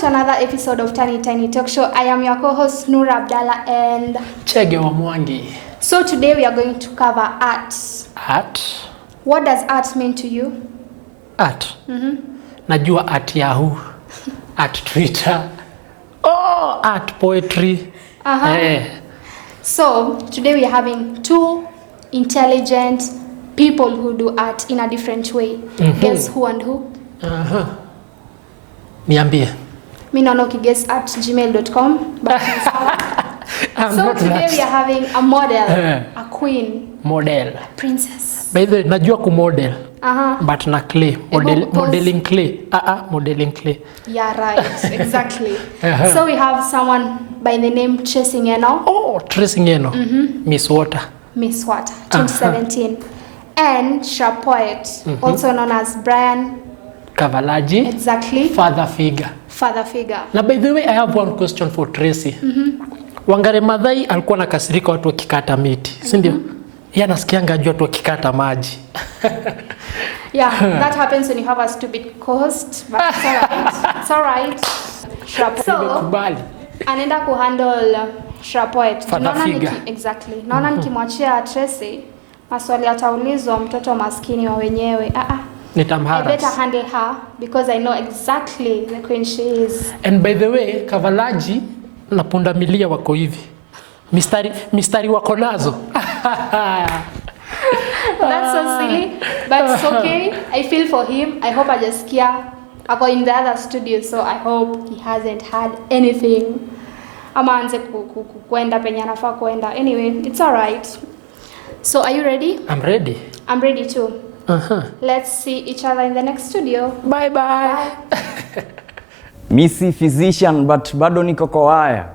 to another episode of Tiny Tiny Talk Show. I am your co-host Noor Abdallah and Chege wa Mwangi. So today we are going to cover art. Art? What does art mean to you? Art? Najua art Yahoo, art Twitter, art poetry. So today we are having two intelligent people who do art in a different way. Guess who and who? Niambie. Mi naona ukiguess at gmail.com. But so today we are having a model, a queen. Model. A princess. By the way, najua kumodel. But na clay. Modeling clay. Modeling clay. Yeah, right. Exactly. So we have someone by the name Tracy Ngeno. Oh, Tracy Ngeno. Miss Water. Miss Water, 2017. And Sharp Poet, also known as Brian Kavalaji. Exactly. Father figure. Father figure. Now, by the way, I have one question for Tracy. Wangari Maathai alikuwa nakasirika watu wakikata miti, si ndio? Yeye anasikianga juu watu wakikata maji. Yeah, that happens when you have a stupid co-host, but it's alright. It's alright. So, anaenda kuhandle Sharp Poet. Father figure. Exactly. Naona nikimwachia Tracy, maswali ataulizwa mtoto maskini wa wenyewe. I better handle her because I know exactly the queen she is. And by the way, Kavalaji na Pundamilia wako hivi. Mistari wako nazo. That's so silly, but it's okay. I feel for him. I hope ajasikia ako in the other studio, so I hope he hasn't had anything. Ama anze kuenda penye anafaa kuenda. Anyway, it's alright. So are you ready? I'm ready. I'm ready too. Let's see each other in the next studio. Bye. Missy physician but bado niko kwa waya.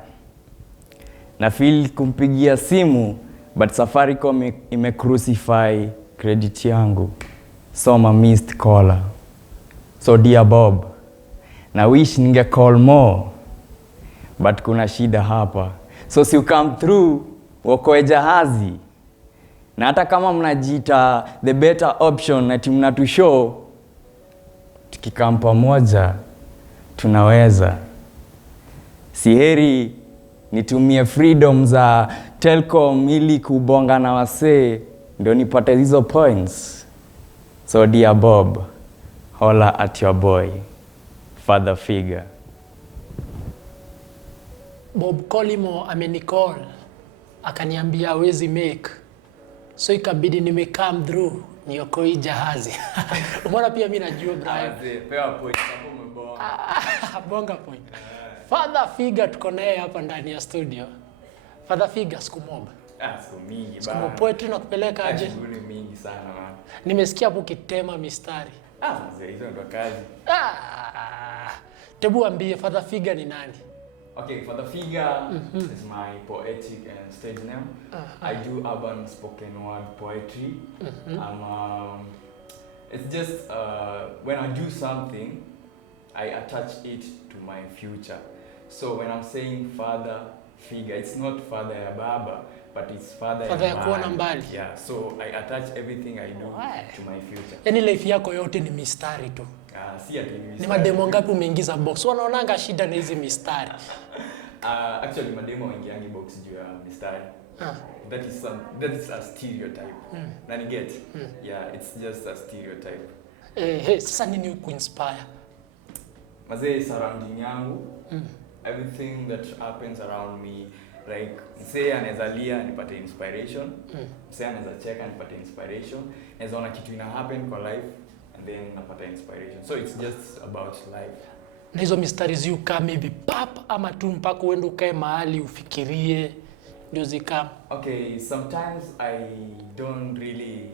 Na feel kumpigia simu but Safaricom ime-crucify credit yangu. So my missed caller. So dear Bob, na wish ninge call more. But kuna shida hapa. So si you come through, wokoe jahazi. Na hata kama mnajiita the better option na timu mnatushow, tukikam pamoja tunaweza. Siheri nitumie freedom za Telcom ili kubonga na wasee ndio nipate hizo points. So dear Bob, holla at your boy, father figure. Bob Colimo amenicall akaniambia hawezi make, so ikabidi come through niokoe jahazi. Umeona pia mimi najua Brian. Pewa point hapo umebonga. Bonga point. Father figure tuko naye hapa ndani ya studio. Father figure sikumoba. Siku mingi bana. Sikumo poetry na kupeleka aje? Shughuli mingi sana man. Nimesikia hapo kitema mistari. Mzee hizo ndo kazi. Tebu ambie Father figure ni nani? Okay, Father figure is my poetic and stage name. I do urban spoken word poetry. It's just when I do something, I attach it to my future. So when I'm saying father figure, it's not father ya baba, but it's father ya kuona mbali. Yeah, so I attach everything I do to my future. Yaani life yako yote ni mistari tu. Si ati mistari. Ni mademo ngapi umeingiza box? Wanaonanga shida na hizi mistari. Actually mademo waingiangi box juu ya mistari. That is a stereotype. Nani get? Yeah, it's just a stereotype. Sasa nini ukuinspire? Mazee surrounding yangu, everything that happens around me, like msee anaezalia nipate inspiration, msee anaweza cheka nipate inspiration, naweza ona kitu ina happen kwa life and then napata inspiration. So it's just about life. Na hizo mistari ziuka maybe pap ama tu mpaka uende ukae mahali ufikirie ndio zikam. Okay, sometimes I don't really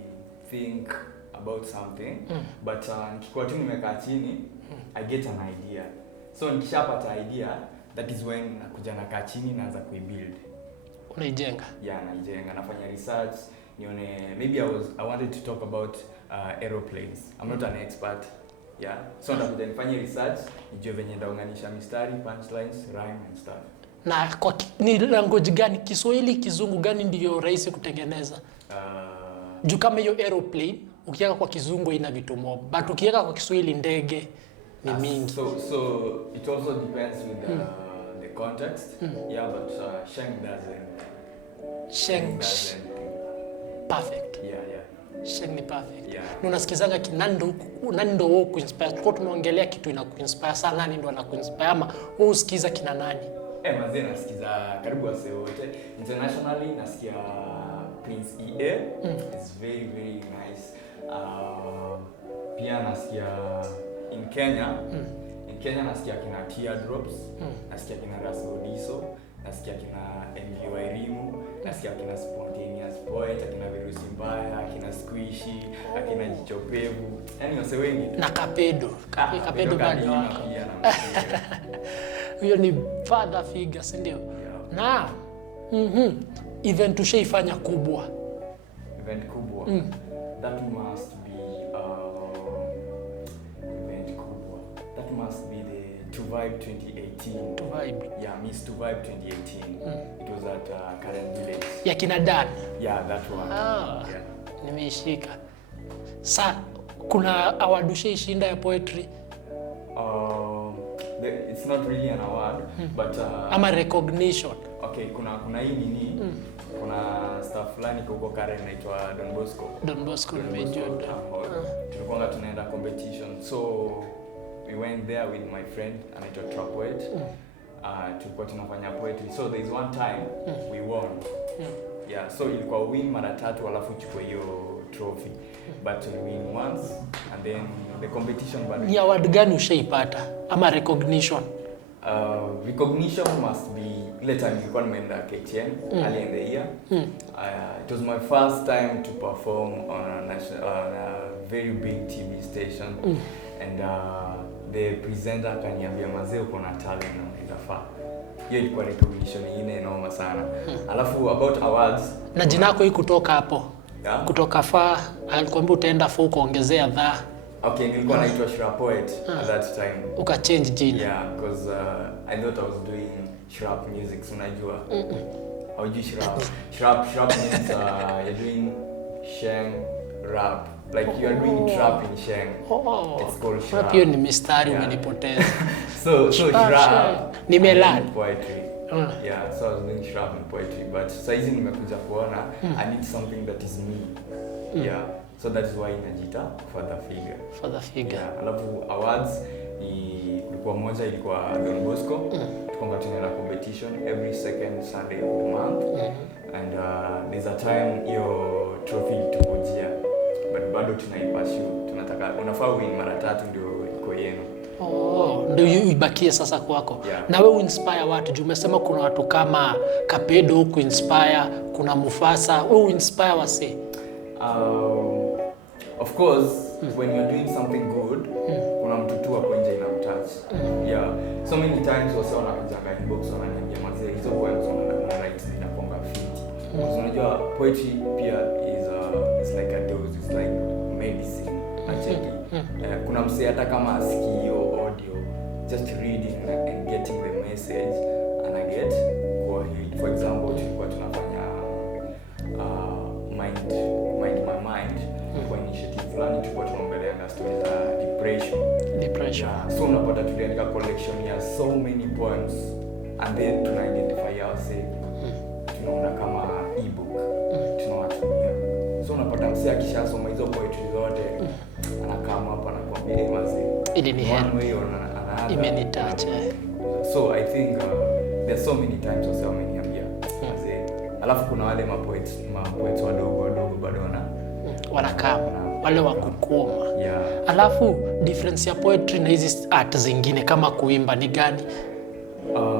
think about something, but nikikuwa tu nimekaa chini, I get an idea. So nikishapata idea, that is when nakuja nakaa chini naanza kuibuild. Unaijenga? Yeah, naijenga. Nafanya research, nione maybe I wanted to talk about aeroplanes. I'm not an expert. Yeah. So nakuja nifanye research, nijue venye ndaunganisha mistari, punchlines, rhyme and stuff. Na kwa ni language gani? Kiswahili, Kizungu gani ndio rahisi kutengeneza? Juu kama hiyo aeroplane ukiweka kwa Kizungu ina vitu mob, but ukiweka kwa Kiswahili ndege ni mingi. So it also depends with the context. Yeah, but Sheng doesn't. Sheng perfect. Yeah. Sheng ni perfect. Yeah. Na unasikizaga nani ndo wewe kuinspire? Kwa tunaongelea kitu inakuinspire sana, nani ndo anakuinspire ama wewe usikiza kina nani? Mazee nasikiza karibu wase wote. Internationally nasikia Prince EA. It's very very nice. Pia nasikia in Kenya. In Kenya nasikia kina Teardrops, nasikia kina Rasgodiso, nasikia kina MV Wairimu, nasikia kina Spontaneous Poet, kina Virusi Mbaya, kina Squishy, kina Jichopevu. Yaani wase wengi na Kapedo. Kapedo bado pia na huyo ni father figure, si ndio? Na event ushaifanya kubwa. Event kubwa. That must be event kubwa. That must be the To Vibe 2018. To Vibe. Yeah, Miss To Vibe 2018. It was at Karen Village. Ya kina Dan. Yeah, that one. Yeah. Nimeishika. Sa kuna award ushaishinda ya poetry? It's not really an award, but ama recognition. Okay, kuna hii nini? Kuna staff fulani huko Karen inaitwa Don Bosco. Nimejua. Tulikuwa tunaenda competition. So we went there with my friend anaitwa Trap Poet. Tulikuwa tunafanya poetry. So there is one time we won. Yeah, so ilikuwa win mara 3 alafu chukua hiyo trophy. But we win once and then the competition but ni award gani ushaipata ama recognition? Recognition must be ile time nilikuwa nimeenda KTN early in the year. It was my first time to perform on a very big TV station. And the presenter akaniambia mazee uko na talent na itafaa. Hiyo ilikuwa recognition nyingine noma sana. Alafu about awards na jina lako hii kutoka hapo. Yeah. Kutoka far alikwambia utaenda for kuongezea dha. Okay, nilikuwa naitwa Shra Poet at that time. Uka change jina. Yeah, because I thought I was doing shrap music, so unajua. How do you shrap? Shrap means you're doing Sheng rap. Like you are doing trap in Sheng. It's called shrap. Rap hiyo ni mistari umenipoteza. So shrap nimelan poetry. Yeah, so I was doing shrap and poetry, but saizi nimekuja kuona I need something that is me. Yeah, so that is why inajita Father Figure. Yeah, alafu awards ni kulikuwa moja ilikuwa Don Bosco. Tukonga tunaenda competition every second Sunday of the month. And there's a time hiyo trophy tukujia, but bado tunaipashu. Tunataka unafaa win mara 3 ndio iko yenu. Ndio ibakie sasa kwako. Yeah. Na wewe inspire watu. Juu umesema kuna watu kama Kapedo kuinspire, kuna Mufasa, wewe inspire wase. Of course, when you're doing something good, kuna mtu tu hapo nje inamtouch. Yeah. So many times wase wanakuja inbox wananiambia mazee hizo poems na write zinakonga fiti. Because unajua poetry pia is like a dose, it's like medicine. Actually. Kuna msee hata kama asikio audio, just reading and getting the message and I get kwa healed. For example, tulikuwa tunafanya mind my mind kwa initiative fulani, tulikuwa tunaongelea stories za depression. Yeah. So unapata tuliandika collection ya so many poems and then tuna identify ourselves. Tunaona kama ebook tunawatumia. So unapata msee akishasoma hizo poetry zote anakama hapa anakuambia mazee ili ni help imenitouch. So I think there's so many times wase wameniambia mazee. Alafu kuna wale mapoets wadogo bado wanakaa wale wa kukoma. Yeah. Alafu difference ya poetry na hizi art zingine kama kuimba ni gani?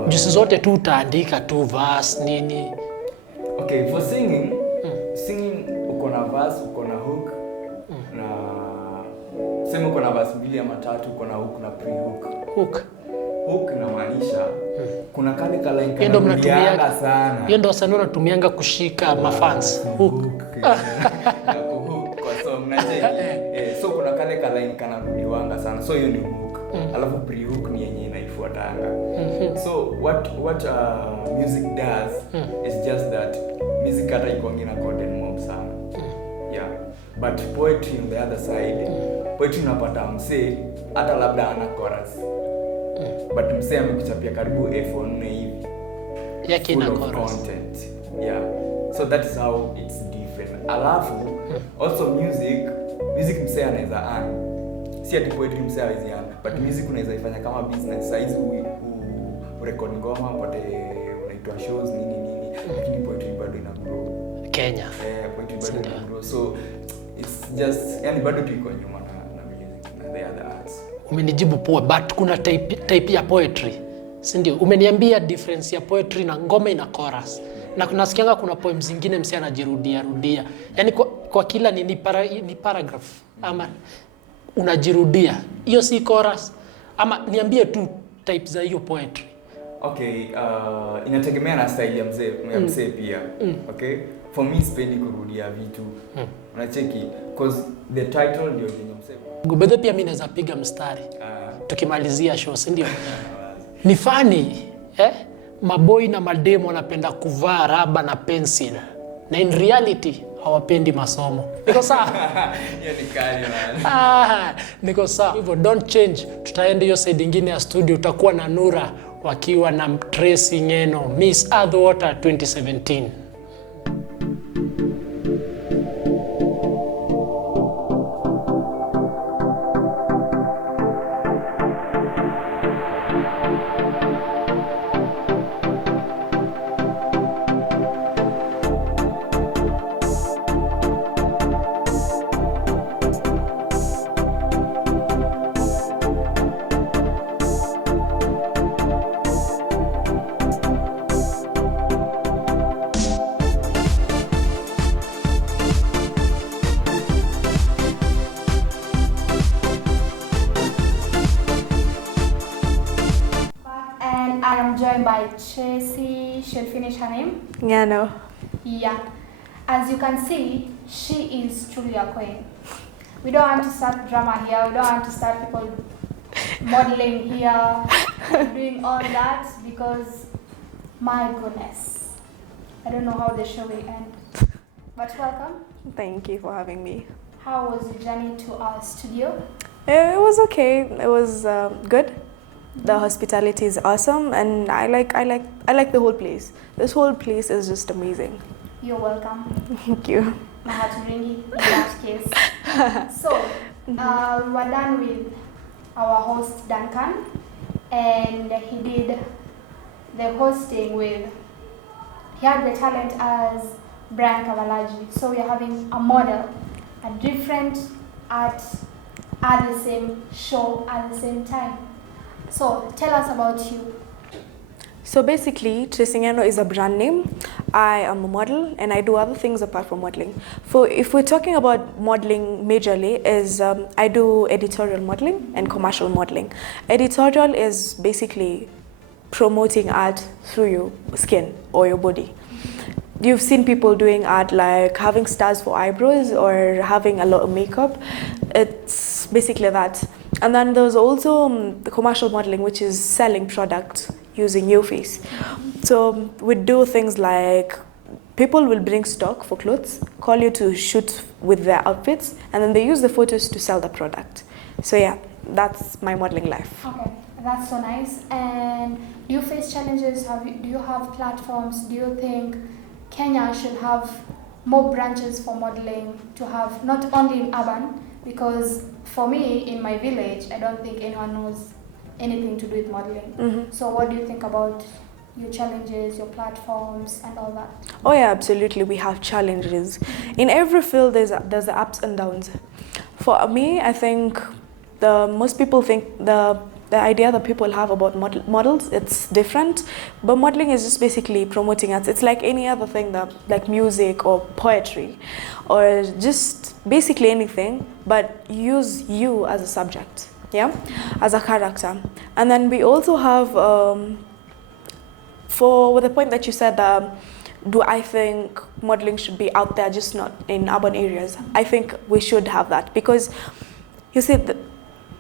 Jusi zote tu utaandika tu verse nini. Okay, for singing uko na verse, uko na hook na sema uko na verse 2 ama 3, uko na hook na pre-hook. Hook inamaanisha kuna kale kala line ndio mnatumianga sana. Hiyo ndio sana unatumianga kushika mafans. Hook. Kwa song na so kuna kale kala line kana kuliwanga sana. So hiyo ni hook. Alafu pre-hook ni yenye inaifuatanga. So what music does is just that music hata iko ngina content mob sana. Yeah. but poetry on the other side, poetry unapata msee hata labda ana chorus, but msee amekuchapia karibu A4 hivi yake ina chorus content. Yeah, so that is how it's different. Alafu also music msee anaweza earn, si ati poetry msee hawezi earn, but music unaweza ifanya kama business. Saizi record ngoma upate unaitwa shows nini, lakini poetry bado ina grow Kenya. Poetry bado ina grow, so it's just yani bado tuko nyuma na music na the other arts. Umenijibu poa, but kuna type ya poetry, si ndio? Umeniambia difference ya poetry na ngoma ina chorus. Na kunasikianga kuna poems zingine msee anajirudia. Yaani kwa kila ni paragraph ama unajirudia. Hiyo si chorus ama niambie tu type za hiyo poetry. Okay, inategemea na style ya mzee pia. Okay? For me sipendi kurudia vitu. Unacheki cause the title ndio yenye msee. Gubedhe pia mimi naweza piga mstari. Tukimalizia show, si ndio? Ni funny, maboi na mademo wanapenda kuvaa raba na pencil. Na in reality hawapendi masomo. Niko sawa? Hiyo ni kali man. Niko sawa. Hivyo don't change. Tutaenda hiyo side nyingine ya studio, utakuwa na Nura wakiwa na Tracy Ngeno, Miss Earthwater 2017. I am joined by Tracy. She'll finish her name. Ngeno. Yeah. As you can see, she is truly a queen. We don't want to start drama here. We don't want to start people modeling here, doing all that because, my goodness, I don't know how the show will end. But welcome. Thank you for having me. How was your journey to our studio? It was okay. It was good. The hospitality is awesome, and I like the whole place. This whole place is just amazing. You're welcome. Thank you. Mahaturingi, in that case. So, we were done with our host Duncan, and he did the hosting with. He had the talent as Brian Kavalaji. So we are having a model, a different art at the same show at the same time. So tell us about you. So basically, Tracy Ngeno is a brand name. I am a model, and I do other things apart from modeling. If we're talking about modeling majorly, I do editorial modeling and commercial modeling. Editorial is basically promoting art through your skin or your body. You've seen people doing art like having stars for eyebrows or having a lot of makeup. It's basically that. And then there's also the commercial modeling, which is selling products using your face. So we do things like people will bring stock for clothes, call you to shoot with their outfits, and then they use the photos to sell the product. So yeah, that's my modeling life. Okay, that's so nice. And do you face challenges? Do you have platforms? Do you think Kenya should have more branches for modeling to have not only in urban? Because for me, in my village, I don't think anyone knows anything to do with modeling. So what do you think about your challenges, your platforms, and all that? Oh yeah, absolutely. We have challenges. In every field, there's the ups and downs. For me, I think most people think the idea that people have about models, it's different. But modeling is just basically promoting arts. It's like any other thing, like music or poetry, or just basically anything, but use you as a subject, yeah, as a character. And then we also have, for the point that you said, do I think modeling should be out there, just not in urban areas? I think we should have that, because you see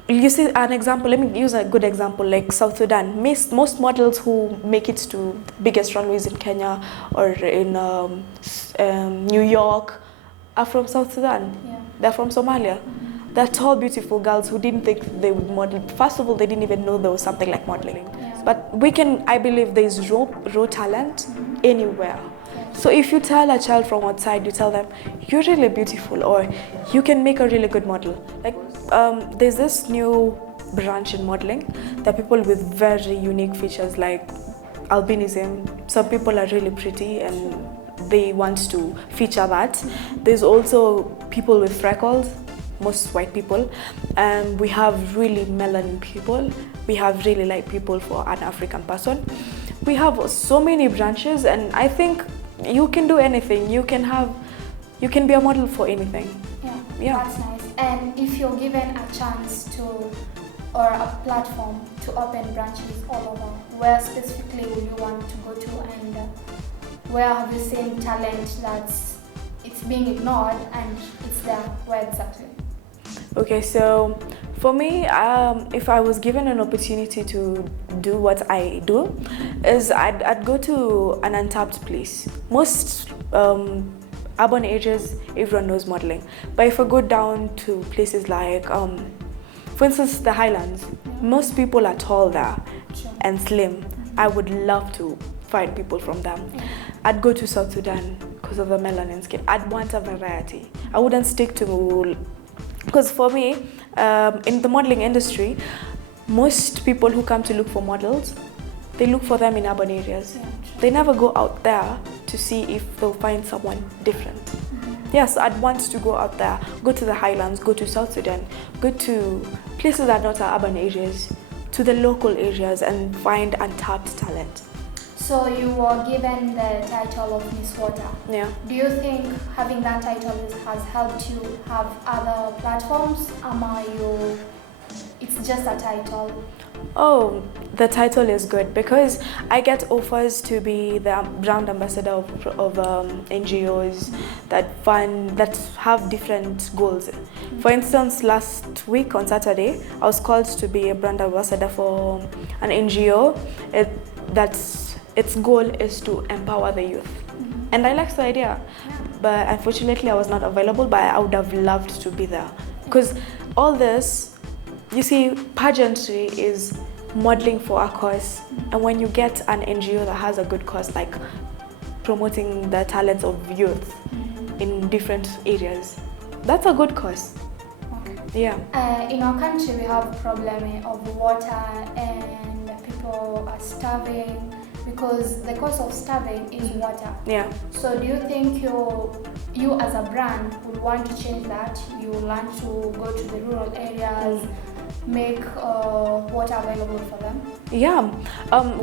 an example. Let me use a good example, like South Sudan. Most models who make it to biggest runways in Kenya or in New York are from South Sudan. Yeah. They're from Somalia. They're tall, beautiful girls who didn't think they would model. First of all, they didn't even know there was something like modeling. Yeah. But I believe there's raw talent anywhere. So if you tell a child from outside, you tell them, you're really beautiful, or you can make a really good model. Like, there's this new branch in modeling that people with very unique features like albinism. Some people are really pretty and they want to feature that. There's also people with freckles, most white people. We have really melanin people. We have really light people for an African person. We have so many branches, and I think you can do anything. You can be a model for anything. Yeah, that's nice. And if you're given a chance to, or a platform to open branches all over, where specifically would you want to go to, and where have you seen talent that's it's being ignored and it's there? Where exactly? Okay, so for me, if I was given an opportunity to do what I do, is I'd go to an untapped place. Most urban areas, everyone knows modeling. But if I go down to places like, for instance, the Highlands, most people are tall there and slim. I would love to find people from them. I'd go to South Sudan because of the melanin skin. I'd want a variety. I wouldn't stick to, because for me, in the modeling industry, most people who come to look for models, they look for them in urban areas. They never go out there to see if they'll find someone different. Yes, I'd want to go out there, go to the Highlands, go to South Sudan, go to places that are not urban areas, to the local areas, and find untapped talent. So you were given the title of Miss Water. Yeah. Do you think having that title has helped you have other platforms? It's just a title? Oh, the title is good because I get offers to be the brand ambassador of NGOs that have different goals. For instance, last week on Saturday, I was called to be a brand ambassador for an NGO its goal is to empower the youth. And I like the idea, but unfortunately I was not available, but I would have loved to be there. Because all this, you see, pageantry is modeling for a cause. And when you get an NGO that has a good cause, like promoting the talents of youth in different areas, that's a good cause. Yeah. In our country, we have problem of water and people are starving because the cause of starving is water. Yeah. So do you think you as a brand would want to change that? You want to go to the rural areas, make water available for them? Yeah.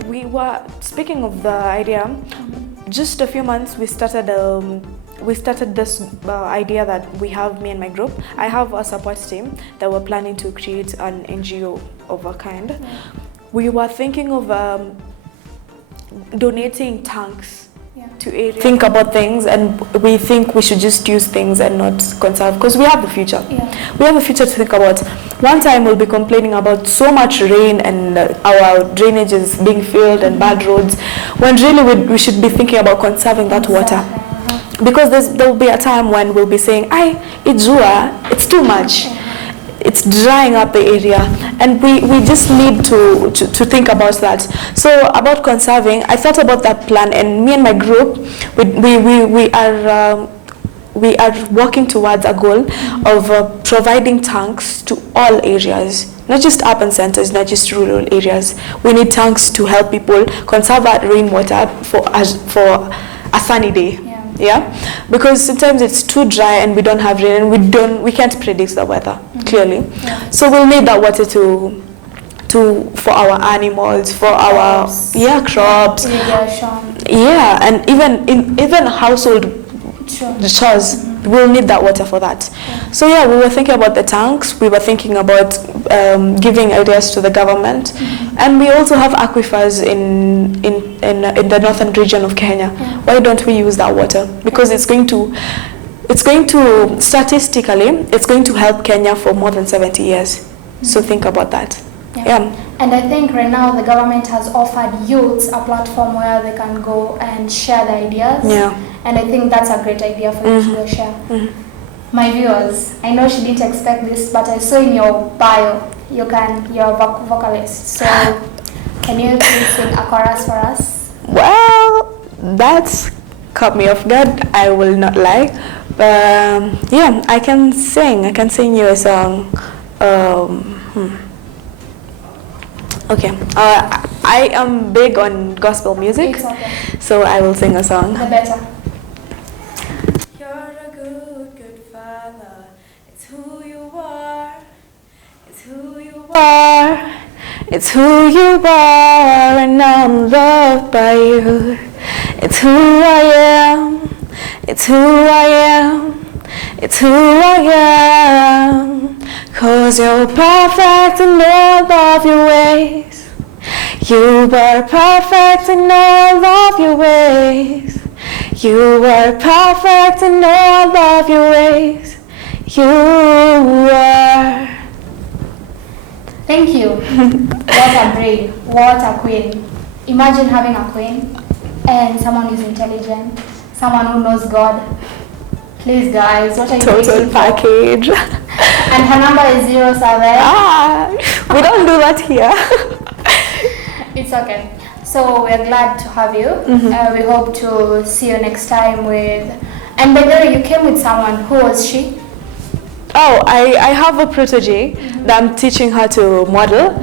We were speaking of the idea. Just a few months we started this idea that we have, me and my group. I have a support team that we're planning to create an NGO of a kind. We were thinking of donating tanks to areas. Think about things, and we think we should just use things and not conserve, because we have the future. We have the future to think about. One time we'll be complaining about so much rain and our drainage is being filled and bad roads, when really we should be thinking about conserving that water. Because there will be a time when we'll be saying, it's too much. It's drying up the area, and we just need to think about that. So about conserving, I thought about that plan, and me and my group, we are working towards a goal of providing tanks to all areas, not just urban centers, not just rural areas. We need tanks to help people conserve that rainwater for a sunny day. Yeah, because sometimes it's too dry and we don't have rain, and we can't predict the weather clearly. So we'll need that water for our animals, for our crops. Yeah, and even household chores, we'll need that water for that. So yeah, we were thinking about the tanks. We were thinking about giving ideas to the government, and we also have aquifers in the northern region of Kenya. Why don't we use that water? Because it's going to statistically, it's going to help Kenya for more than 70 years. So think about that. Yeah. And I think right now the government has offered youths a platform where they can go and share the ideas. Yeah. And I think that's a great idea for you to go share. my viewers, I know she didn't expect this, but I saw in your bio you're a vocalist. So can you please sing a chorus for us? Well, that's caught me off guard. I will not lie. Yeah, I can sing. I can sing you a song. Okay. I am big on gospel music, It's okay. so I will sing a song. The better. You're a good, good father. It's who you are. It's who you are. It's who you are, and I'm loved by you. It's who I am. It's who I am. It's who I am. 'Cause you're perfect in all of your ways. You are perfect in all of your ways. You are perfect in all of your ways. You are. Thank you. What a brain. What a queen. Imagine having a queen and someone who's intelligent, someone who knows God. Please guys, what are you Total waiting for? package. And her number is 07. We don't do that here. It's okay. So we're glad to have you. We hope to see you next time with. And by the way, you came with someone. Who was she? Oh, I have a protege that I'm teaching her to model.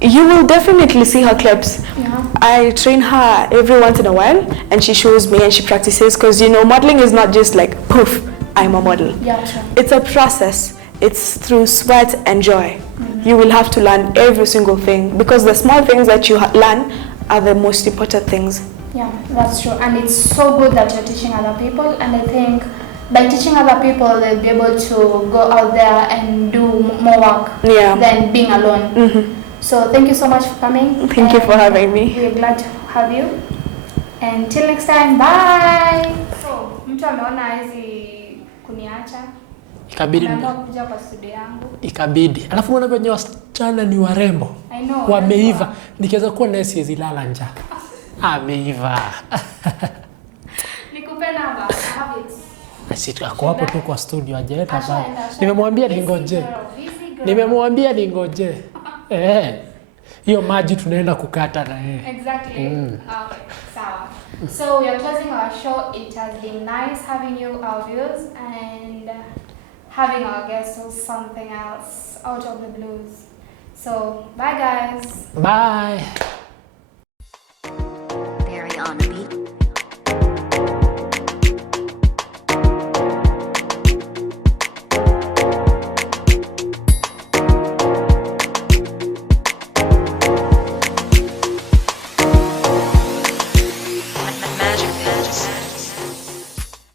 You will definitely see her clips. Yeah. I train her every once in a while, and she shows me and she practices, because you know modeling is not just like poof, I'm a model. Yeah, sure. It's a process. It's through sweat and joy. You will have to learn every single thing, because the small things that you learn are the most important things. Yeah, that's true. And it's so good that you're teaching other people. And I think by teaching other people, they'll be able to go out there and do more work than being alone. So thank you so much for coming. Thank you for having me. We're glad to have you. Until next time, bye. So, mtu ameona hizi kuniacha. Ikabidi Ameamua kuja kwa studio yangu. ikabidi. Alafu unaona venye wasichana ni warembo. I know. Wameiva. Nikiweza kuwa naye siwezi lala njaa. Ameiva. Nikupe namba. I have it. Asi ako hapo tu kwa studio hajaenda bado. Ashaenda. Nimemwambia ningoje. Nimemwambia ningoje. Hiyo maji tunaenda kukata na yeye. Exactly. Okay, sawa. So we are closing our show. It has been nice having you, our viewers, and having our guests was something else out of the blues. So bye guys. Bye.